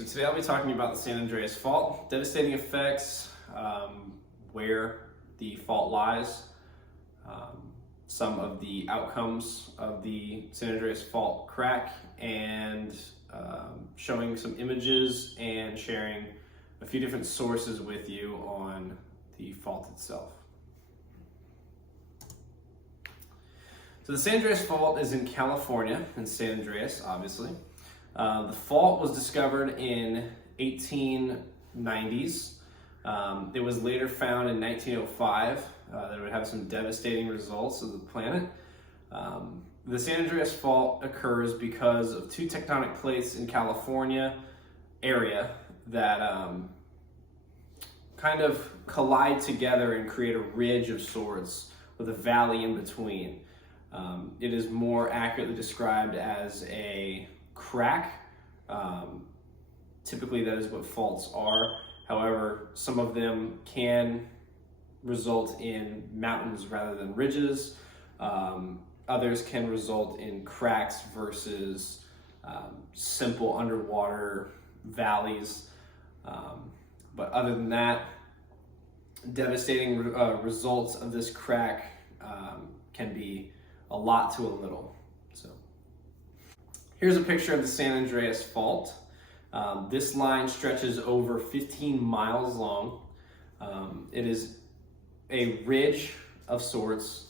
So today I'll be talking about the San Andreas Fault, devastating effects, where the fault lies, some of the outcomes of the San Andreas Fault crack, and showing some images and sharing a few different sources with you on the fault itself. So the San Andreas Fault is in California, in San Andreas, obviously. The fault was discovered in 1890s. It was later found in 1905 that it would have some devastating results of the planet. The San Andreas Fault occurs because of two tectonic plates in California area that kind of collide together and create a ridge of sorts with a valley in between. It is more accurately described as a crack. Typically that is what faults are. However, some of them can result in mountains rather than ridges. Others can result in cracks versus simple underwater valleys. But other than that, devastating results of this crack can be a lot to a little. So here's a picture of the San Andreas Fault. This line stretches over 15 miles long. It is a ridge of sorts,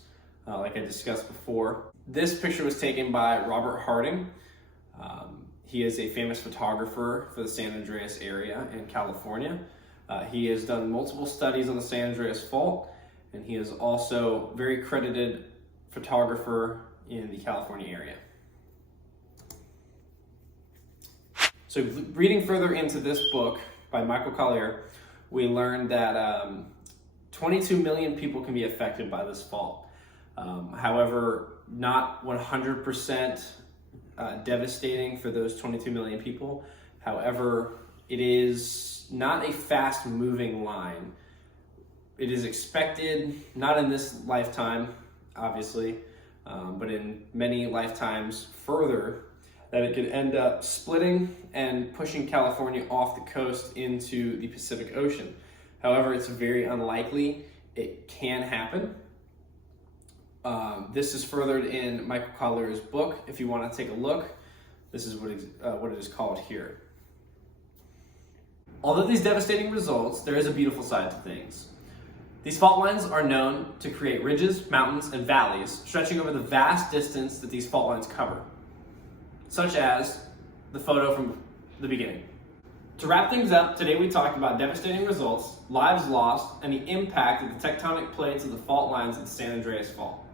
like I discussed before. This picture was taken by Robert Harding. He is a famous photographer for the San Andreas area in California. He has done multiple studies on the San Andreas Fault, and he is also a very credited photographer in the California area. So reading further into this book by Michael Collier, we learned that 22 million people can be affected by this fault. However, not 100% devastating for those 22 million people. However, it is not a fast moving line. It is expected, not in this lifetime, obviously, but in many lifetimes further, that it could end up splitting and pushing California off the coast into the Pacific Ocean. However, it's very unlikely. It can happen. This is furthered in Michael Collier's book. If you want to take a look, this is what it is called here. Although these devastating results, there is a beautiful side to things. These fault lines are known to create ridges, mountains, and valleys stretching over the vast distance that these fault lines cover, such as the photo from the beginning. To wrap things up, today we talked about devastating results, lives lost, and the impact of the tectonic plates of the fault lines of the San Andreas Fault.